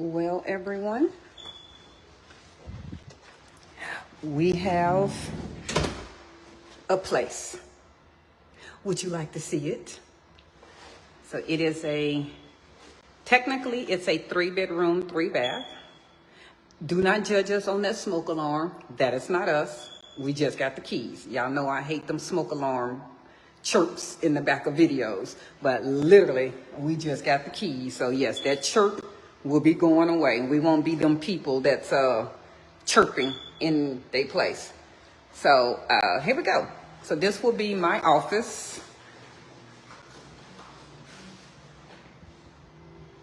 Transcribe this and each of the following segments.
Well, everyone, we have a place. Would you like to see it? So it is technically it's a 3-bedroom, 3-bath. Do not judge us on that smoke alarm. That is not us. We just got the keys. Y'all know I hate them smoke alarm chirps in the back of videos, but literally we just got the keys. So yes, that chirp will be going away. We won't be them people that's chirping in their place. So here we go. So this will be my office.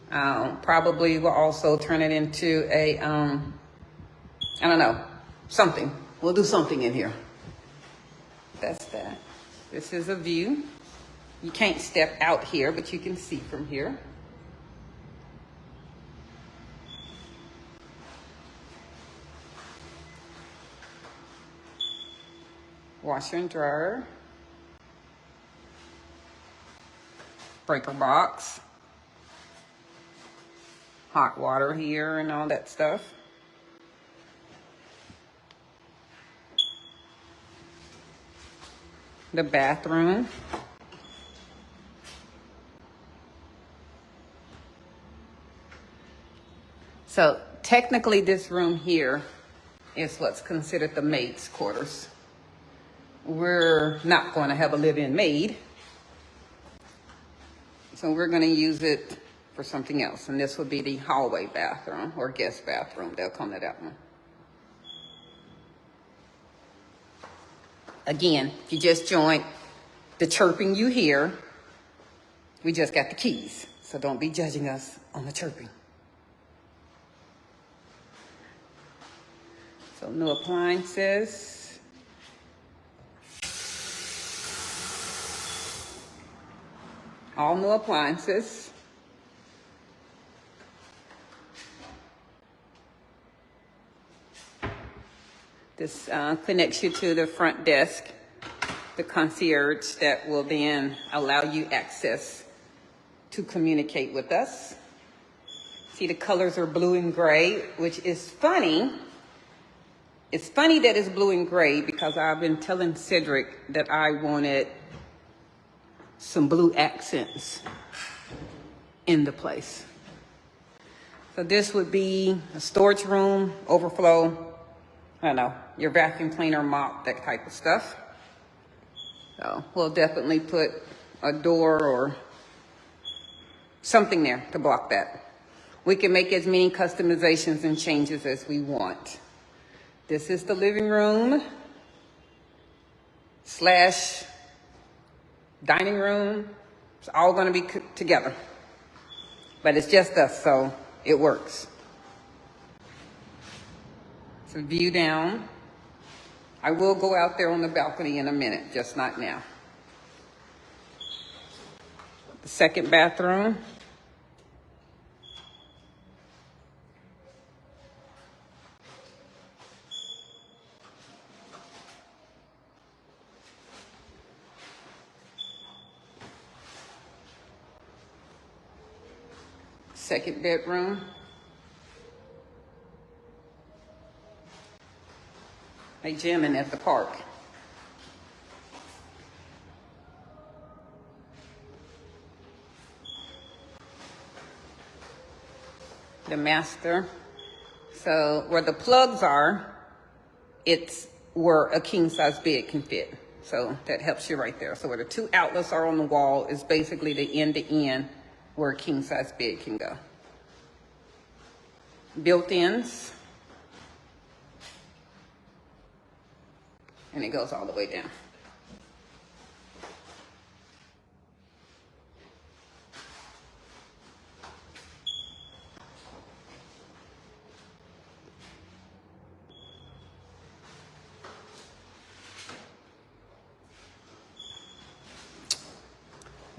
Probably will also turn it into a I don't know, something. We'll do something in here. That's that. This is a view. You can't step out here, but you can see from here. Washer and dryer. Breaker box. Hot water here and all that stuff. The bathroom. So technically this room here is what's considered the maid's quarters. We're not going to have a live-in maid, so we're going to use it for something else. And this would be the hallway bathroom or guest bathroom. They'll come to that one. Again, if you just joined, the chirping you hear, we just got the keys. So don't be judging us on the chirping. So new appliances. All new appliances. This connects you to the front desk, the concierge that will then allow you access to communicate with us. See, the colors are blue and gray, which is funny. It's funny that it's blue and gray because I've been telling Cedric that I wanted some blue accents in the place. So this would be a storage room, overflow, I don't know, your vacuum cleaner, mop, that type of stuff. So we'll definitely put a door or something there to block that. We can make as many customizations and changes as we want. This is the living room / dining room. It's all going to be together, but it's just us, so it works. It's a view down. I will go out there on the balcony in a minute, just not now. The second bathroom. Second bedroom. They jamming at the park. The master. So where the plugs are, it's where a king-size bed can fit. So that helps you right there. So where the 2 outlets are on the wall is basically the end-to-end where a king-size bed can go. Built-ins. And it goes all the way down.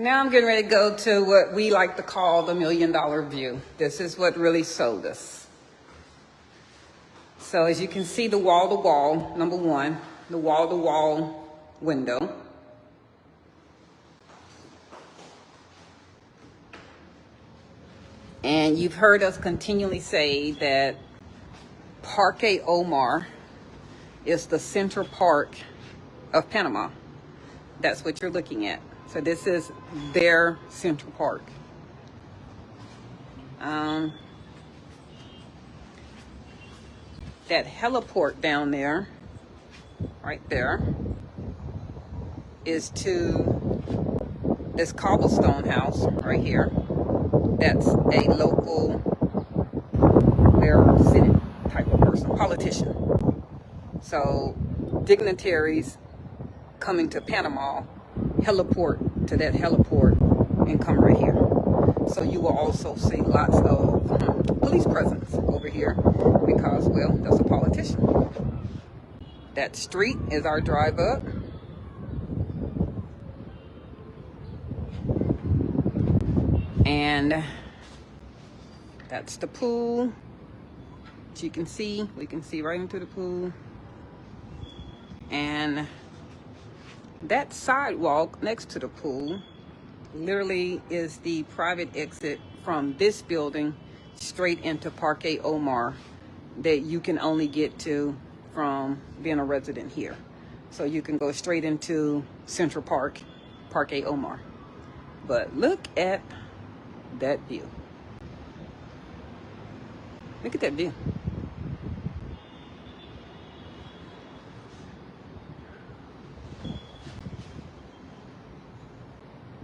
Now I'm getting ready to go to what we like to call the $1 million view. This is what really sold us. So as you can see, the wall-to-wall, number one, the wall-to-wall window. And you've heard us continually say that Parque Omar is the Central Park of Panama. That's what you're looking at. So this is their Central Park. That heliport down there, right there, is to this cobblestone house right here. That's a local, their city type of person, politician. So dignitaries coming to Panama, heliport to that heliport and come right here. So you will also see lots of police presence over here because, well, that's a politician. That street is our drive up. And that's the pool. As you can see, we can see right into the pool. And that sidewalk next to the pool literally is the private exit from this building straight into Parque Omar that you can only get to from being a resident here. So you can go straight into Central Park, Parque Omar. But look at that view. Look at that view.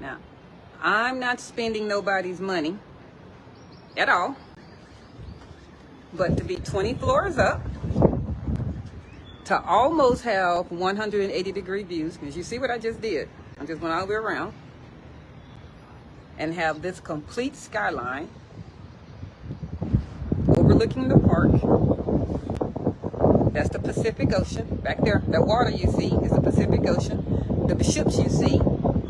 Now, I'm not spending nobody's money at all, but to be 20 floors up, to almost have 180-degree views, because you see what I just did. I just went all the way around, and have this complete skyline overlooking the park. That's the Pacific Ocean. Back there, that water you see is the Pacific Ocean. The ships you see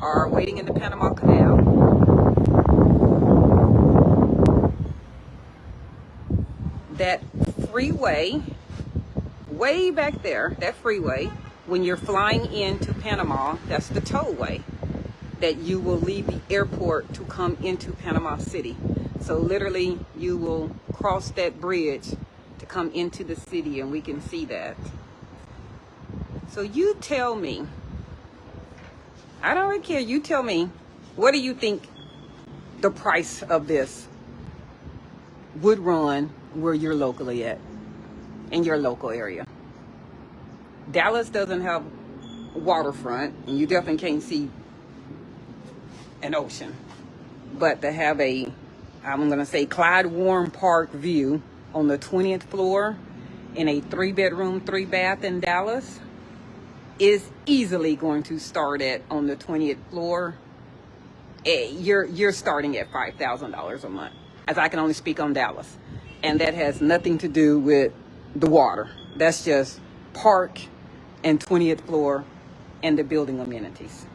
are waiting in the Panama Canal. That freeway, way back there, that freeway, when you're flying into Panama, that's the tollway that you will leave the airport to come into Panama City. So literally you will cross that bridge to come into the city, and we can see that. So you tell me, I don't really care, you tell me, what do you think the price of this would run where you're locally at, in your local area? Dallas doesn't have waterfront, and you definitely can't see an ocean. But to have a, I'm going to say, Clyde Warren Park view on the 20th floor in a 3-bedroom, 3-bath in Dallas is easily going to start at, on the 20th floor, you're starting at $5,000 a month, as I can only speak on Dallas. And that has nothing to do with the water. That's just park and 20th floor and the building amenities.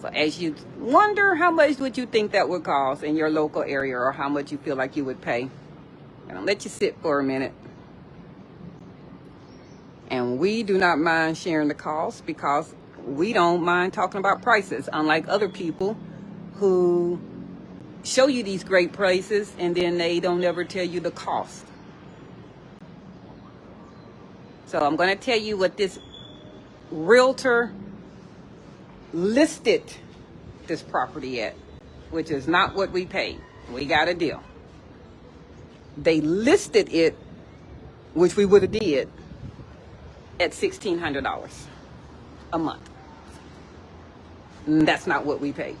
So as you wonder how much would you think that would cost in your local area, or how much you feel like you would pay, I'm gonna let you sit for a minute. And we do not mind sharing the cost, because we don't mind talking about prices, unlike other people who show you these great prices and then they don't ever tell you the cost. So I'm going to tell you what this realtor listed this property at, which is not what we paid. We got a deal. They listed it, which we would have did, at $1,600 a month. And that's not what we paid.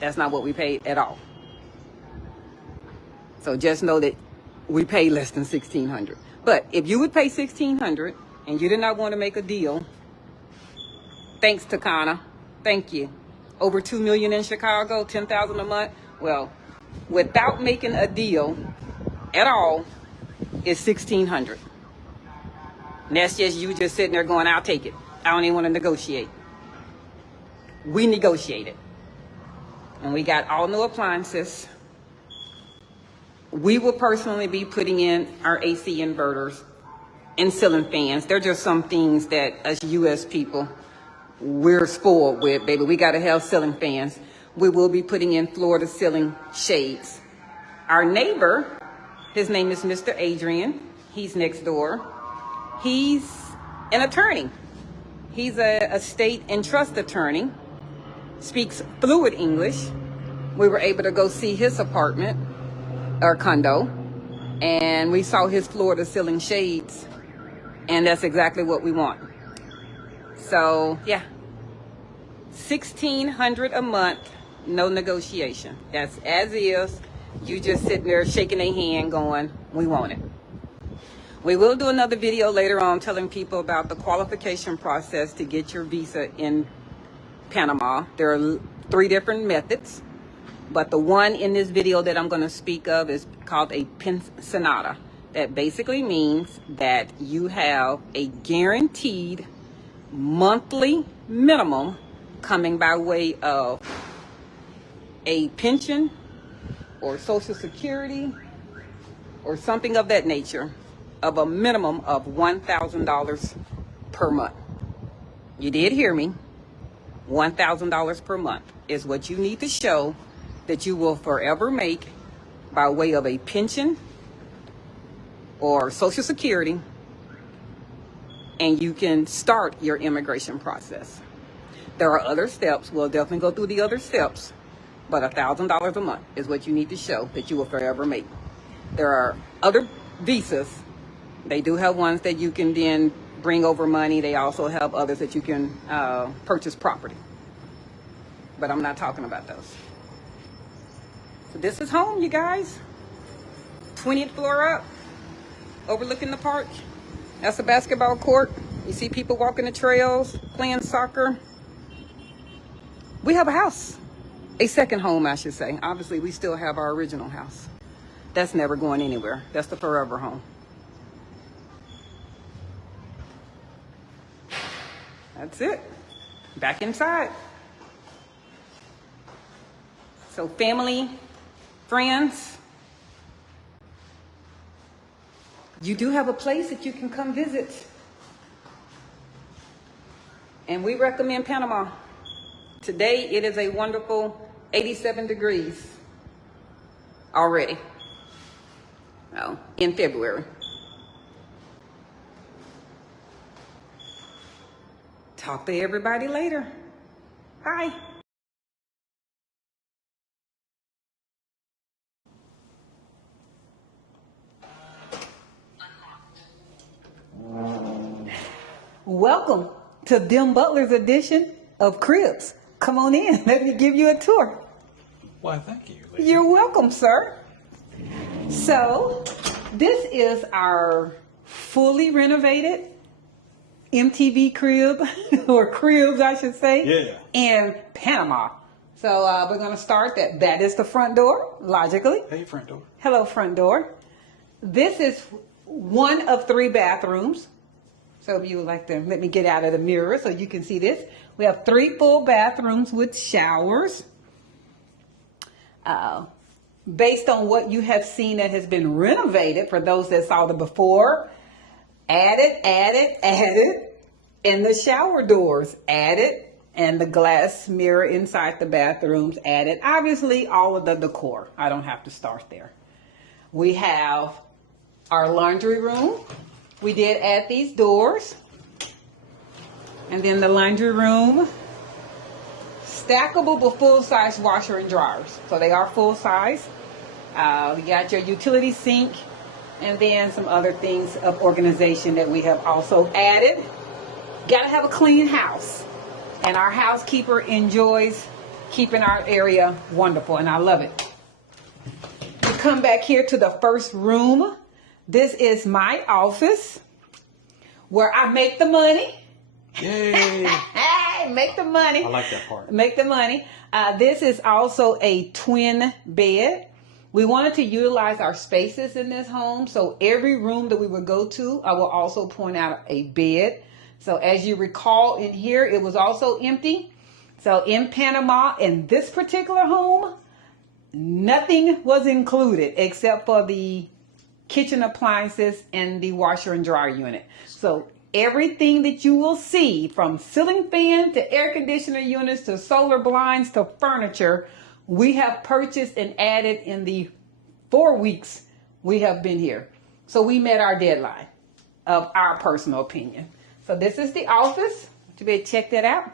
That's not what we paid at all. So just know that we pay less than $1,600. But if you would pay $1,600 and you did not want to make a deal, thanks to Connor, thank you. Over $2 million in Chicago, $10,000 a month. Well, without making a deal at all, it's $1,600. And that's just you just sitting there going, I'll take it. I don't even want to negotiate. We negotiated. And we got all new appliances. We will personally be putting in our AC inverters and ceiling fans. They're just some things that us US people we're spoiled with, baby. We got to have ceiling fans. We will be putting in floor to ceiling shades. Our neighbor, his name is Mr. Adrian. He's next door. He's an attorney. He's a estate and trust attorney. Speaks fluent English. We were able to go see his apartment or condo, and we saw his floor to ceiling shades, and that's exactly what we want. So yeah, $1,600 a month, no negotiation. That's as is. You just sitting there shaking a hand going, we want it. We will do another video later on telling people about the qualification process to get your visa in Panama. There are 3 different methods, but the one in this video that I'm going to speak of is called a pensionata. That basically means that you have a guaranteed monthly minimum coming by way of a pension or Social Security or something of that nature, of a minimum of $1,000 per month. You did hear me. $1,000 per month is what you need to show that you will forever make by way of a pension or Social Security, and you can start your immigration process. There are other steps. We'll definitely go through the other steps, but $1,000 a month is what you need to show that you will forever make. There are other visas. They do have ones that you can then bring over money. They also have others that you can purchase property, but I'm not talking about those. So this is home, you guys. 20th floor up, overlooking the park. That's a basketball court. You see people walking the trails, playing soccer. We have a house, a second home, I should say. Obviously, we still have our original house. That's never going anywhere. That's the forever home. That's it. Back inside. So family, friends, you do have a place that you can come visit. And we recommend Panama. Today it is a wonderful 87 degrees already. Oh, in February. Talk to everybody later. Bye. Welcome to Dim Butler's edition of Cribs. Come on in. Let me give you a tour. Why, thank you, lady. You're welcome, sir. So, this is our fully renovated MTV crib, or cribs, I should say, Yeah. in Panama. So, we're going to start that. That is the front door, logically. Hey, front door. Hello, front door. This is one of 3 bathrooms. So if you would like to let me get out of the mirror so you can see this. We have 3 full bathrooms with showers. Based on what you have seen that has been renovated, for those that saw the before, added, and the shower doors added, and the glass mirror inside the bathrooms added. Obviously, all of the decor. I don't have to start there. We have our laundry room. We did add these doors. And then the laundry room, stackable but full-size washer and dryers. So they are full-size. You got your utility sink, and then some other things of organization that we have also added. Got to have a clean house. And our housekeeper enjoys keeping our area wonderful, and I love it. We come back here to the first room. This is my office where I make the money. Yay! Hey, make the money. I like that part. Make the money. This is also a twin bed. We wanted to utilize our spaces in this home. So every room that we would go to, I will also point out a bed. So as you recall in here, it was also empty. So in Panama, in this particular home, nothing was included except for the kitchen appliances and the washer and dryer unit. So Everything that you will see, from ceiling fan to air conditioner units to solar blinds to furniture, we have purchased and added in the 4 weeks we have been here. So we met our deadline of our personal opinion. So this is the office. You better check that out.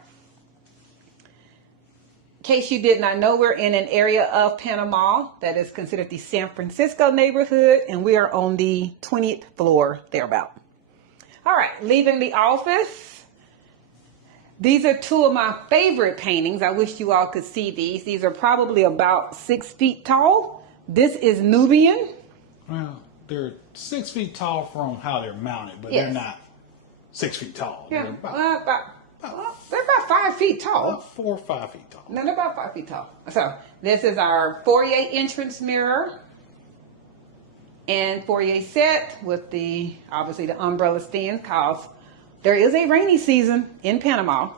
In case you did not know, we're in an area of Panama that is considered the San Francisco neighborhood, and we are on the 20th floor thereabout. All right, leaving the office. These are two of my favorite paintings. I wish you all could see these. These are probably about 6 feet tall. This is Nubian. Well, they're 6 feet tall from how they're mounted, but Yes. they're not 6 feet tall. Yeah, They're they're about 5 feet tall. about 4 or 5 feet tall. No, they're about 5 feet tall. So this is our foyer entrance mirror and foyer set with the, obviously, the umbrella stand, because there is a rainy season in Panama.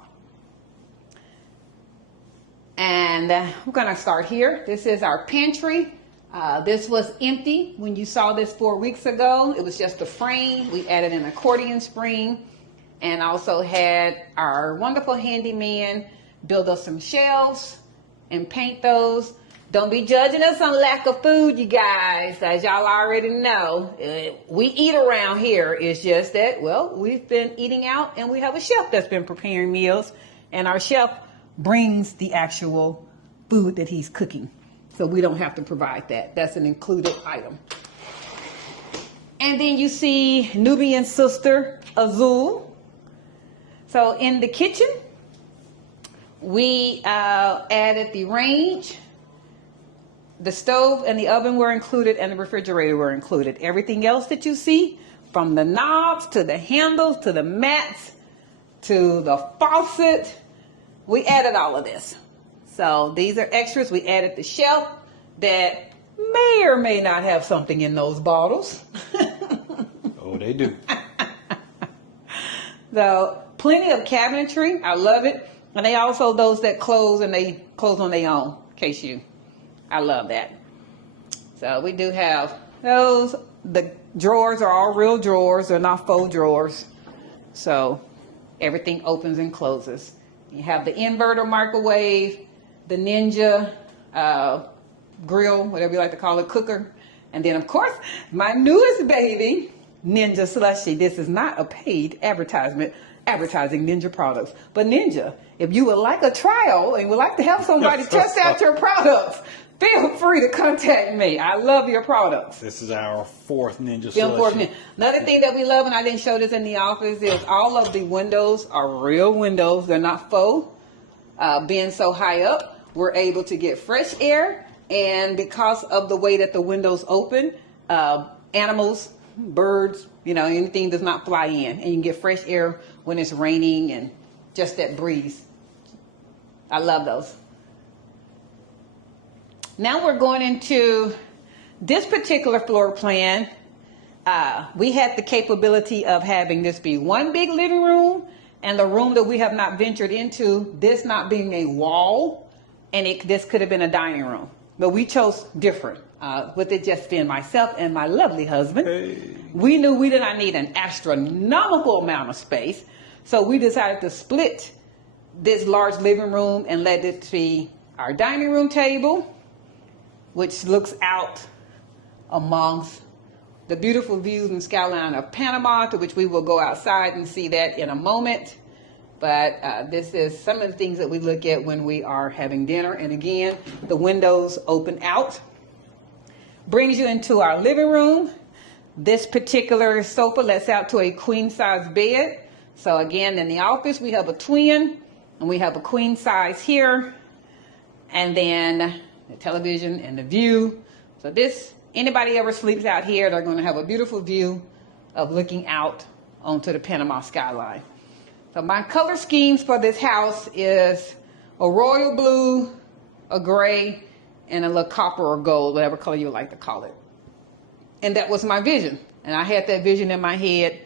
And I'm going to start here. This is our pantry. This was empty when you saw this 4 weeks ago. It was just a frame. We added an accordion spring and also had our wonderful handyman build us some shelves and paint those. Don't be judging us on lack of food, you guys. As y'all already know, we eat around here. It's just that, well, we've been eating out and we have a chef that's been preparing meals, and our chef brings the actual food that he's cooking. So we don't have to provide that. That's an included item. And then you see Nubian sister, Azul. So in the kitchen, we added the range. The stove and the oven were included, and the refrigerator were included. Everything else that you see, from the knobs to the handles to the mats to the faucet, we added all of this. So these are extras. We added the shelf that may or may not have something in those bottles. Oh, they do. So plenty of cabinetry. I love it. And they also those that close, and they close on their own. In case you, I love that. So we do have those. The drawers are all real drawers. They're not faux drawers. So everything opens and closes. You have the inverter microwave, the Ninja grill, whatever you like to call it, cooker. And then, of course, my newest baby, Ninja Slushy. This is not a paid advertisement advertising Ninja products. But Ninja, if you would like a trial and would like to have somebody test out your products, feel free to contact me. I love your products. This is our fourth Ninja Slushy. Another thing that we love, and I didn't show this in the office, is all of the windows are real windows. They're not faux. Being so high up, we're able to get fresh air. And because of the way that the windows open, animals, birds, anything does not fly in. And you can get fresh air when it's raining and just that breeze. I love those. Now we're going into this particular floor plan. We had the capability of having this be one big living room, and the room that we have not ventured into, this not being a wall, and this could have been a dining room. But we chose different, with it just being myself and my lovely husband. Hey. We knew we did not need an astronomical amount of space, so we decided to split this large living room and let it be our dining room table, which looks out amongst the beautiful views and skyline of Panama, to which we will go outside and see that in a moment. But this is some of the things that we look at when we are having dinner. And again, the windows open out. Brings you into our living room. This particular sofa lets out to a queen size bed. So again, in the office, we have a twin and we have a queen size here. And then the television and the view. So this, anybody ever sleeps out here, they're going to have a beautiful view of looking out onto the Panama skyline. So my color schemes for this house is a royal blue, a gray, and a little copper or gold, whatever color you like to call it. And that was my vision. And I had that vision in my head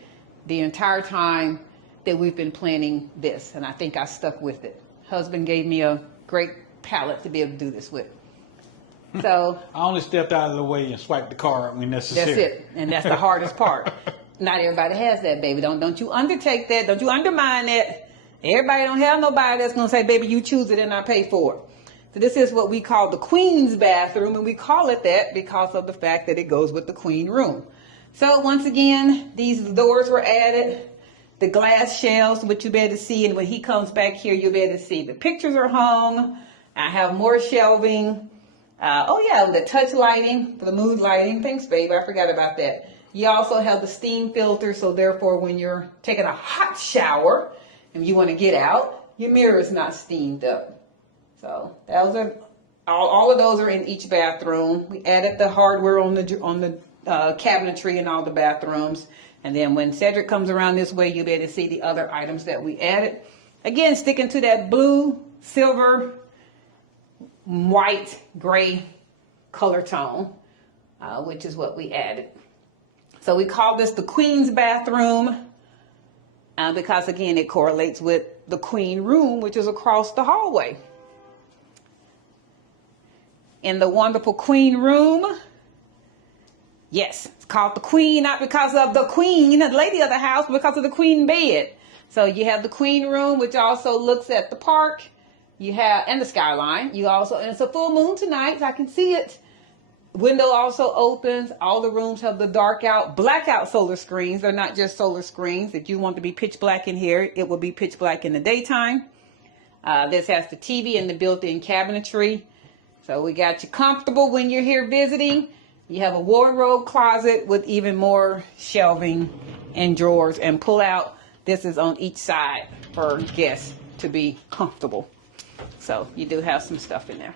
the entire time that we've been planning this. And I think I stuck with it. Husband gave me a great palette to be able to do this with. So I only stepped out of the way and swiped the card when necessary. that's it. And that's the hardest part. Not everybody has that, baby. Don't you undertake that. Don't you undermine that. Everybody don't have nobody that's going to say, baby, you choose it and I pay for it. So this is what we call the queen's bathroom, and we call it that because of the fact that it goes with the queen room. So once again, these doors were added. The glass shelves, which you'll be able to see, and when he comes back here, you'll be able to see the pictures are hung. I have more shelving. Oh yeah, the touch lighting, for the mood lighting. Thanks, babe. I forgot about that. You also have the steam filter, so therefore when you're taking a hot shower and you want to get out, your mirror is not steamed up. So those are all of those are in each bathroom. We added the hardware on the cabinetry in all the bathrooms. And then when Cedric comes around this way, you'll be able to see the other items that we added. Again, sticking to that blue, silver, white, gray color tone, which is what we added. So we call this the queen's bathroom because, again, it correlates with the queen room, which is across the hallway. In the wonderful queen room, yes, it's called the queen, not because of the queen, the lady of the house, but because of the queen bed. So you have the queen room, which also looks at the park. You have, and the skyline. You also, and it's a full moon tonight, so I can see it. Window also opens. All the rooms have the blackout solar screens. They're not just solar screens. If you want to be pitch black in here, it will be pitch black in the daytime. This has the TV and the built-in cabinetry. So we got you comfortable when you're here visiting. You have a wardrobe closet with even more shelving and drawers and pull out. This is on each side for guests to be comfortable. So you do have some stuff in there.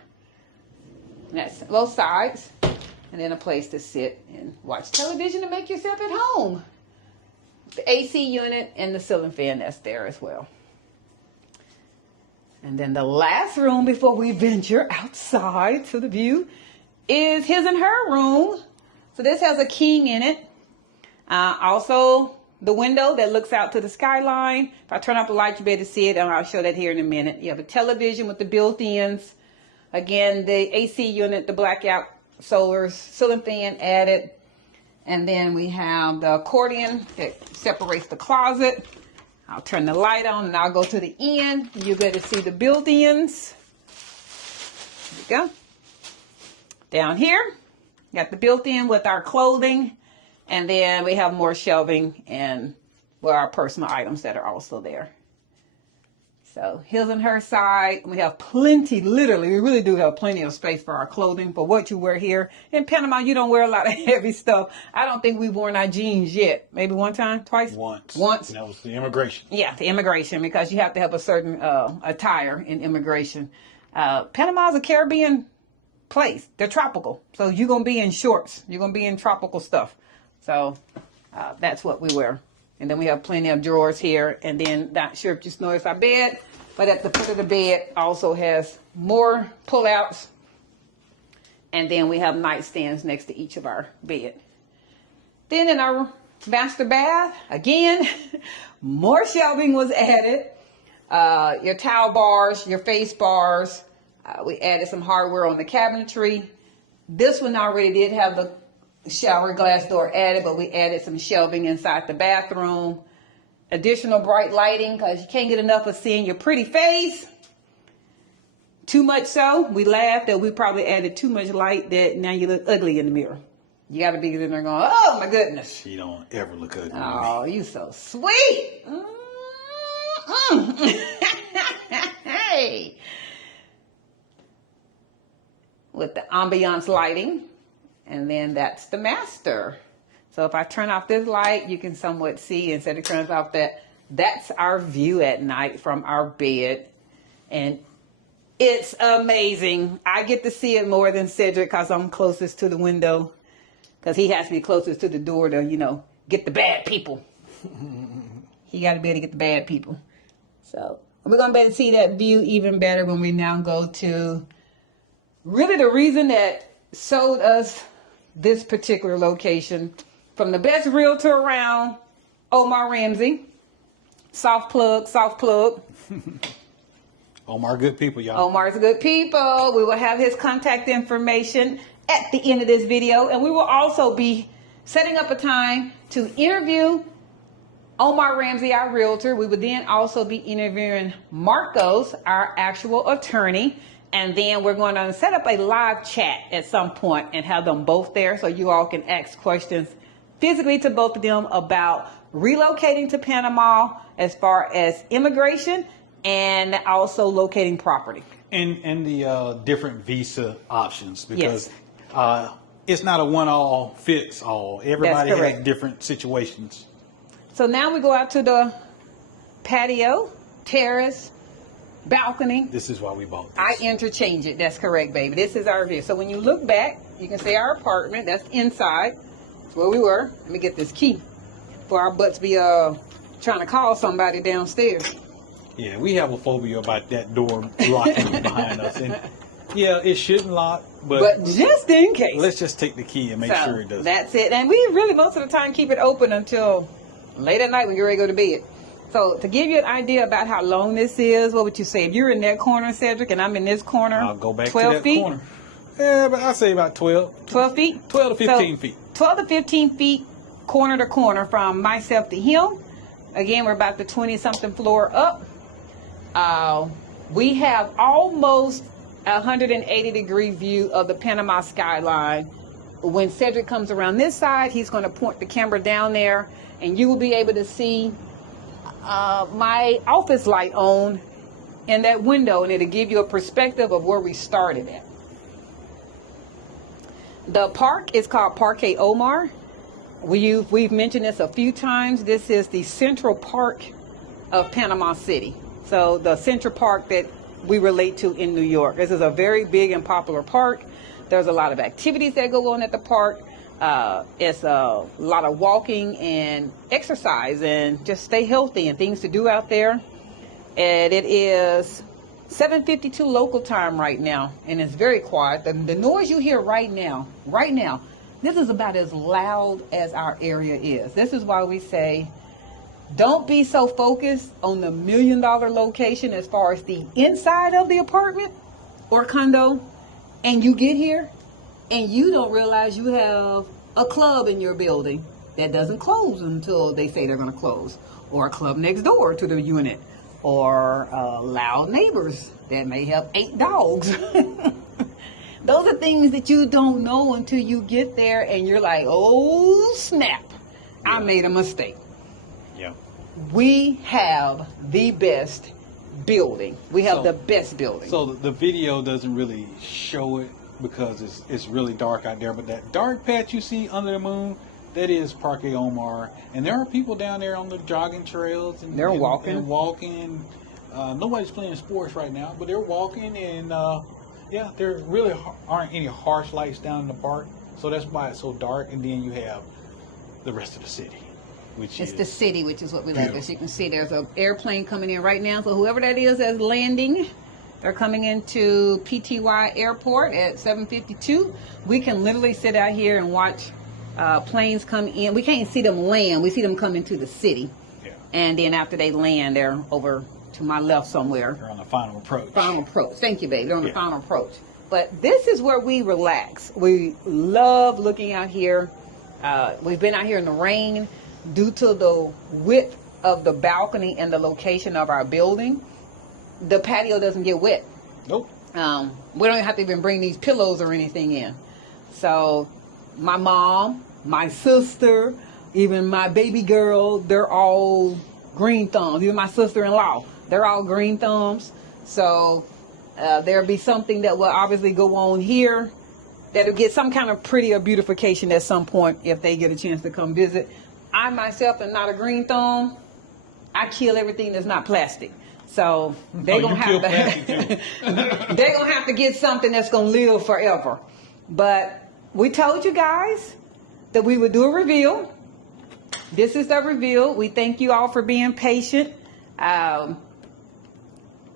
And that's both sides. And then a place to sit and watch television and make yourself at home. The AC unit and the ceiling fan that's there as well. And then the last room before we venture outside to the view is his and her room. So this has a king in it. Also the window that looks out to the skyline. If I turn off the light, you'll be able to see it, and I'll show that here in a minute. You have a television with the built-ins. Again, the AC unit, the blackout solar ceiling fan added. And then we have the accordion that separates the closet. I'll turn the light on and I'll go to the end. You'll be able to see the built-ins. There you go. Down here, got the built-in with our clothing. And then we have more shelving and our personal items that are also there. So his and her side, we have plenty, literally, we really do have plenty of space for our clothing, for what you wear here. In Panama, you don't wear a lot of heavy stuff. I don't think we've worn our jeans yet. Maybe one time, twice? Once. And that was the immigration. Yeah, the immigration, because you have to have a certain attire in immigration. Panama's a Caribbean place. They're tropical. So you're going to be in shorts. You're going to be in tropical stuff. So that's what we wear. And then we have plenty of drawers here. And then, not sure if you noticed our bed, but at the foot of the bed also has more pullouts. And then we have nightstands next to each of our bed. Then in our master bath, again, more shelving was added. Your towel bars, your face bars. We added some hardware on the cabinetry. This one already did have the shower glass door added, but we added some shelving inside the bathroom. Additional bright lighting, because you can't get enough of seeing your pretty face. Too much so, we laughed that we probably added too much light that now you look ugly in the mirror. You got to be in there going, oh my goodness. She don't ever look ugly. Oh, you so sweet. Hey. With the ambiance lighting. And then that's the master. So if I turn off this light, you can somewhat see, instead of turning off that's our view at night from our bed. And it's amazing. I get to see it more than Cedric because I'm closest to the window. Because he has to be closest to the door to, get the bad people. He got to be able to get the bad people. So we're going to be able to see that view even better when we now go to really the reason that sold us this particular location, from the best realtor around, Omar Ramsey. Soft plug. Omar, good people, y'all. Omar's good people. We will have his contact information at the end of this video. And we will also be setting up a time to interview Omar Ramsey, our realtor. We would then also be interviewing Marcos, our actual attorney. And then we're going to set up a live chat at some point and have them both there so you all can ask questions physically to both of them about relocating to Panama as far as immigration and also locating property. And the different visa options, because it's not a one-all fits all. Everybody has different situations. So now we go out to the patio, terrace, balcony. This is why we bought this. I interchange it. That's correct, baby. This is our view. So when you look back, you can see our apartment. That's inside. That's where we were. Let me get this key for our butts be trying to call somebody downstairs. Yeah, we have a phobia about that door locking behind us. And yeah, it shouldn't lock, but just in case. Let's just take the key and make sure it does. That's it. And we really most of the time keep it open until late at night when you're ready to go to bed. So to give you an idea about how long this is, what would you say? If you're in that corner, Cedric, and I'm in this corner, I'll go back 12 to that feet? corner. Yeah, but I'll say about 12. 12 feet? 12 to 15 feet. 12 to 15 feet, corner to corner, from myself to him. Again, we're about the 20-something floor up. We have almost 180-degree view of the Panama skyline. When Cedric comes around this side, he's going to point the camera down there, and you will be able to see my office light on in that window, and it'll give you a perspective of where we started at. The park is called Parque Omar. We've mentioned this a few times. This is the Central Park of Panama City. So the Central Park that we relate to in New York. This is a very big and popular park. There's a lot of activities that go on at the park. It's a lot of walking and exercise and just stay healthy and things to do out there. And it is 7:52 local time right now, and it's very quiet. The noise you hear right now, this is about as loud as our area is. This is why we say, don't be so focused on the $1 million location as far as the inside of the apartment or condo, and you get here and you don't realize you have a club in your building that doesn't close until they say they're going to close, or a club next door to the unit, or loud neighbors that may have 8 dogs. Those are things that you don't know until you get there and you're like, oh snap, I made a mistake. Yeah. We have the best building. We have the best building. So the video doesn't really show it because it's really dark out there, but that dark patch you see under the moon, that is Parque Omar. And there are people down there on the jogging trails and they're walking. And walking. Nobody's playing sports right now, but they're walking, and yeah, there really aren't any harsh lights down in the park, so that's why it's so dark. And then you have the rest of the city, which is the city, which is what we like. As you can see, there's an airplane coming in right now. So whoever that is that's landing, they're coming into PTY Airport at 7:52. We can literally sit out here and watch planes come in. We can't see them land. We see them come into the city. Yeah. And then after they land, they're over to my left somewhere. They're on the final approach. Final approach. Thank you, baby. They're on the final approach. But this is where we relax. We love looking out here. We've been out here in the rain due to the width of the balcony and the location of our building. The patio doesn't get wet. Nope. We don't have to even bring these pillows or anything in. So my mom, my sister, even my baby girl, they're all green thumbs. Even my sister-in-law, they're all green thumbs. So there'll be something that will obviously go on here that'll get some kind of pretty or beautification at some point if they get a chance to come visit. I myself am not a green thumb. I kill everything that's not plastic. So they're gonna have to they're gonna have to get something that's gonna live forever. But we told you guys that we would do a reveal. This is the reveal. We thank you all for being patient.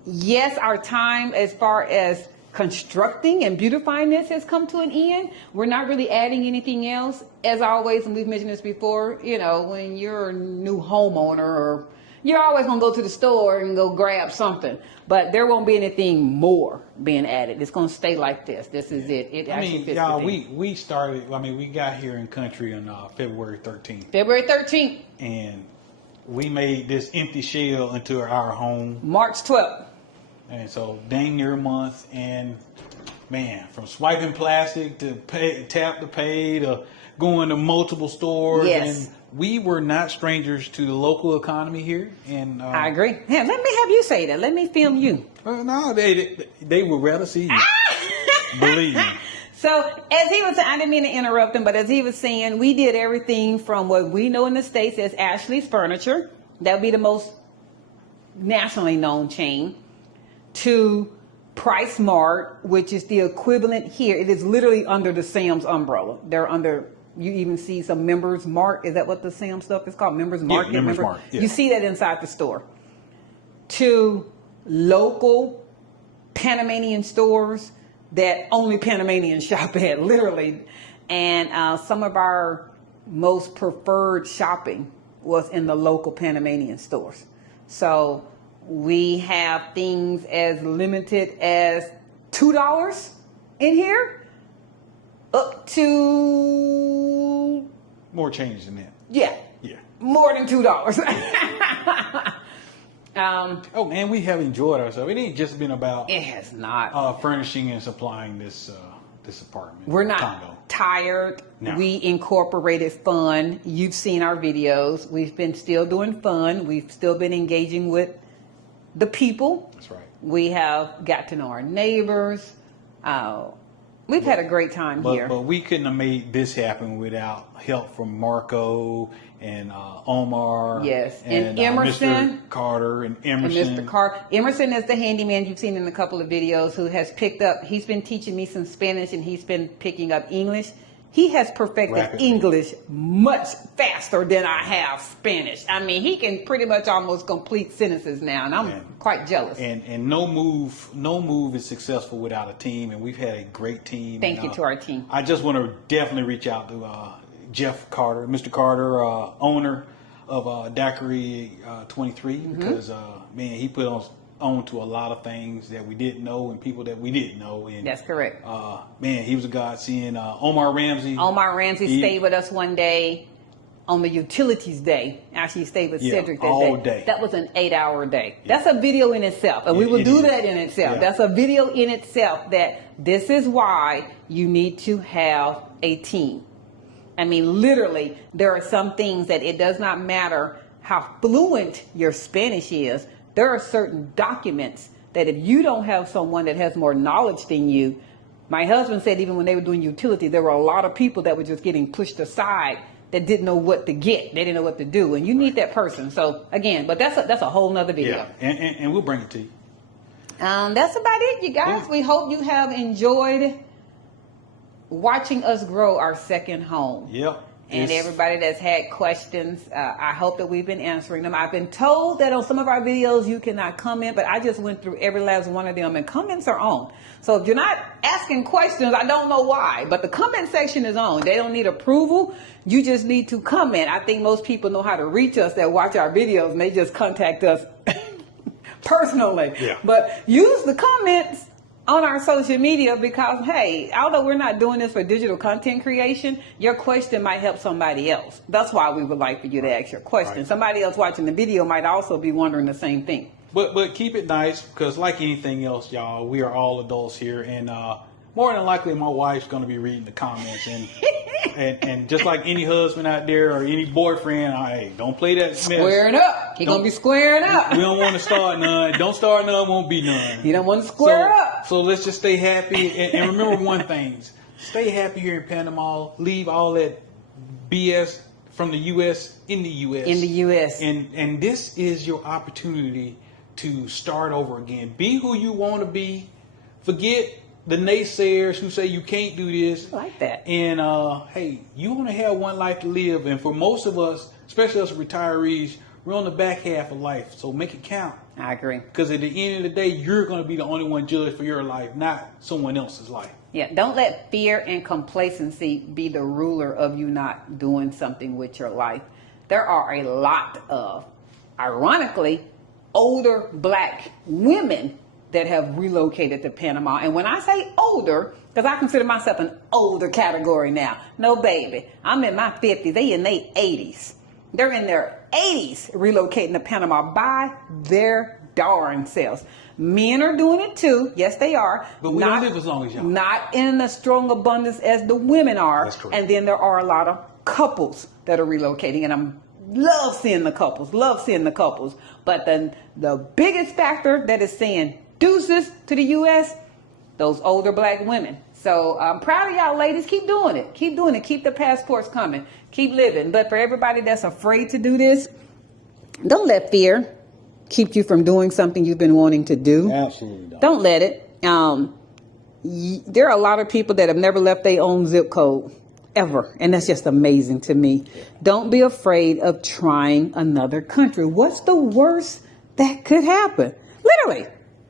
Yes, our time as far as constructing and beautifying this has come to an end. We're not really adding anything else. As always, and we've mentioned this before, you know, when you're a new homeowner or You're always going to go to the store and go grab something, but there won't be anything more being added. It's going to stay like this. This is it. It actually fits y'all, the theme. we started, we got here in country on February 13th. February 13th. And we made this empty shell into our home. March 12th. And so dang near a month. And man, from swiping plastic to tap to pay to going to multiple stores. Yes. And we were not strangers to the local economy here. And I agree. Yeah, let me have you say that. Let me film you. No, they would rather see you. Believe me. So as he was, I didn't mean to interrupt him, but as he was saying, we did everything from what we know in the States as Ashley's Furniture. That would be the most nationally known chain, to Price Mart, which is the equivalent here. It is literally under the Sam's umbrella. They're under, you even see some Members Mart. Is that what the Sam stuff is called? Members Market? Yeah, Members Mart. Yeah. You see that inside the store. To local Panamanian stores that only Panamanians shop at, literally. And some of our most preferred shopping was in the local Panamanian stores. So we have things as limited as $2 in here, up to... More change than that. Yeah. Yeah. More than $2. Oh man, we have enjoyed ourselves. It ain't just been about It has not. furnishing and supplying this apartment. We're not condo. tired. No. We incorporated fun. You've seen our videos. We've been still doing fun. We've still been engaging with the people. That's right. We have got to know our neighbors. We've had a great time here. But we couldn't have made this happen without help from Marco and Omar. Yes, and Emerson. Mr. Carter and Emerson. And Mr. Carr. Emerson is the handyman you've seen in a couple of videos who has picked up, he's been teaching me some Spanish and he's been picking up English. He has perfected Rapidly. English much faster than I have Spanish. I mean, he can pretty much almost complete sentences now, and I'm quite jealous. And no move is successful without a team, and we've had a great team. Thank you to our team. I just want to definitely reach out to Jeff Carter, Mr. Carter, owner of Daiquiri 23, because man, he put on to a lot of things that we didn't know and people that we didn't know. And That's correct. Man, he was a god. Seeing Omar Ramsey. Omar Ramsey stayed with us one day on the utilities day. Actually, he stayed with Cedric that all day. That was an 8-hour day. That's a video in itself, and we will do that in itself. Yeah. That's a video in itself. That this is why you need to have a team. I mean, literally, there are some things that it does not matter how fluent your Spanish is. There are certain documents that if you don't have someone that has more knowledge than you, my husband said even when they were doing utility, there were a lot of people that were just getting pushed aside that didn't know what to get. They didn't know what to do. And you need that person. So again, but that's a whole nother video. Yeah, and we'll bring it to you. That's about it, you guys. Cool. We hope you have enjoyed watching us grow our second home. Yep. And everybody that's had questions, I hope that we've been answering them. I've been told that on some of our videos you cannot comment, but I just went through every last one of them, and comments are on. So if you're not asking questions, I don't know why, but the comment section is on. They don't need approval. You just need to comment. I think most people know how to reach us that watch our videos, and they just contact us personally. Yeah. But use the comments on our social media, because hey, although we're not doing this for digital content creation, your question might help somebody else. That's why we would like for you to ask your question. Right. Somebody else watching the video might also be wondering the same thing. But keep it nice, because like anything else, y'all, we are all adults here, and more than likely my wife's going to be reading the comments, and just like any husband out there or any boyfriend, hey, don't play that mess. Squaring up. He's going to be squaring up. We don't want to start none. Don't start none, won't be none. You don't want to square up. So let's just stay happy, and remember one thing: stay happy here in Panama. Leave all that BS from the U.S. in the U.S. In the U.S. And this is your opportunity to start over again. Be who you want to be. Forget the naysayers who say you can't do this. I like that. And hey, you only have one life to live. And for most of us, especially us retirees, we're on the back half of life. So make it count. I agree. Because at the end of the day, you're going to be the only one judged for your life, not someone else's life. Yeah, don't let fear and complacency be the ruler of you not doing something with your life. There are a lot of ironically, older black women that have relocated to Panama. And when I say older, because I consider myself an older category now. No, baby. I'm in my 50s. They in their 80s. They're in their 80s relocating to Panama by their darn selves. Men are doing it too. Yes, they are. But we don't live as long as y'all. Not in a strong abundance as the women are. That's correct. And then there are a lot of couples that are relocating. And I'm love seeing the couples. But the biggest factor that is saying deuces to the U.S., those older black women. So I'm proud of y'all ladies. Keep doing it. Keep the passports coming. Keep living. But for everybody that's afraid to do this, don't let fear keep you from doing something you've been wanting to do. Absolutely Don't let it. There are a lot of people that have never left their own zip code ever. And that's just amazing to me. Don't be afraid of trying another country. What's the worst that could happen? Literally.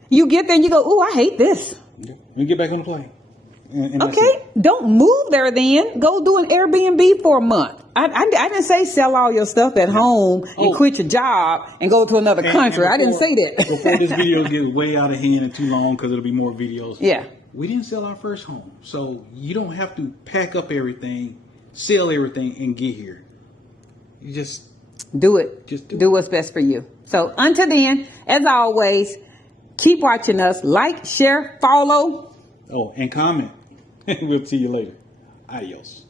You get there and you go, ooh, I hate this. You get back on the plane. And okay, don't move there then. Go do an Airbnb for a month. I didn't say sell all your stuff at home and quit your job and go to another country. I didn't say that. Before this video gets way out of hand and too long, because it'll be more videos. Yeah. We didn't sell our first home. So you don't have to pack up everything, sell everything, and get here. You just do it. Do what's best for you. So until then, as always, keep watching us. Like, share, follow. Oh, and comment. We'll see you later. Adios.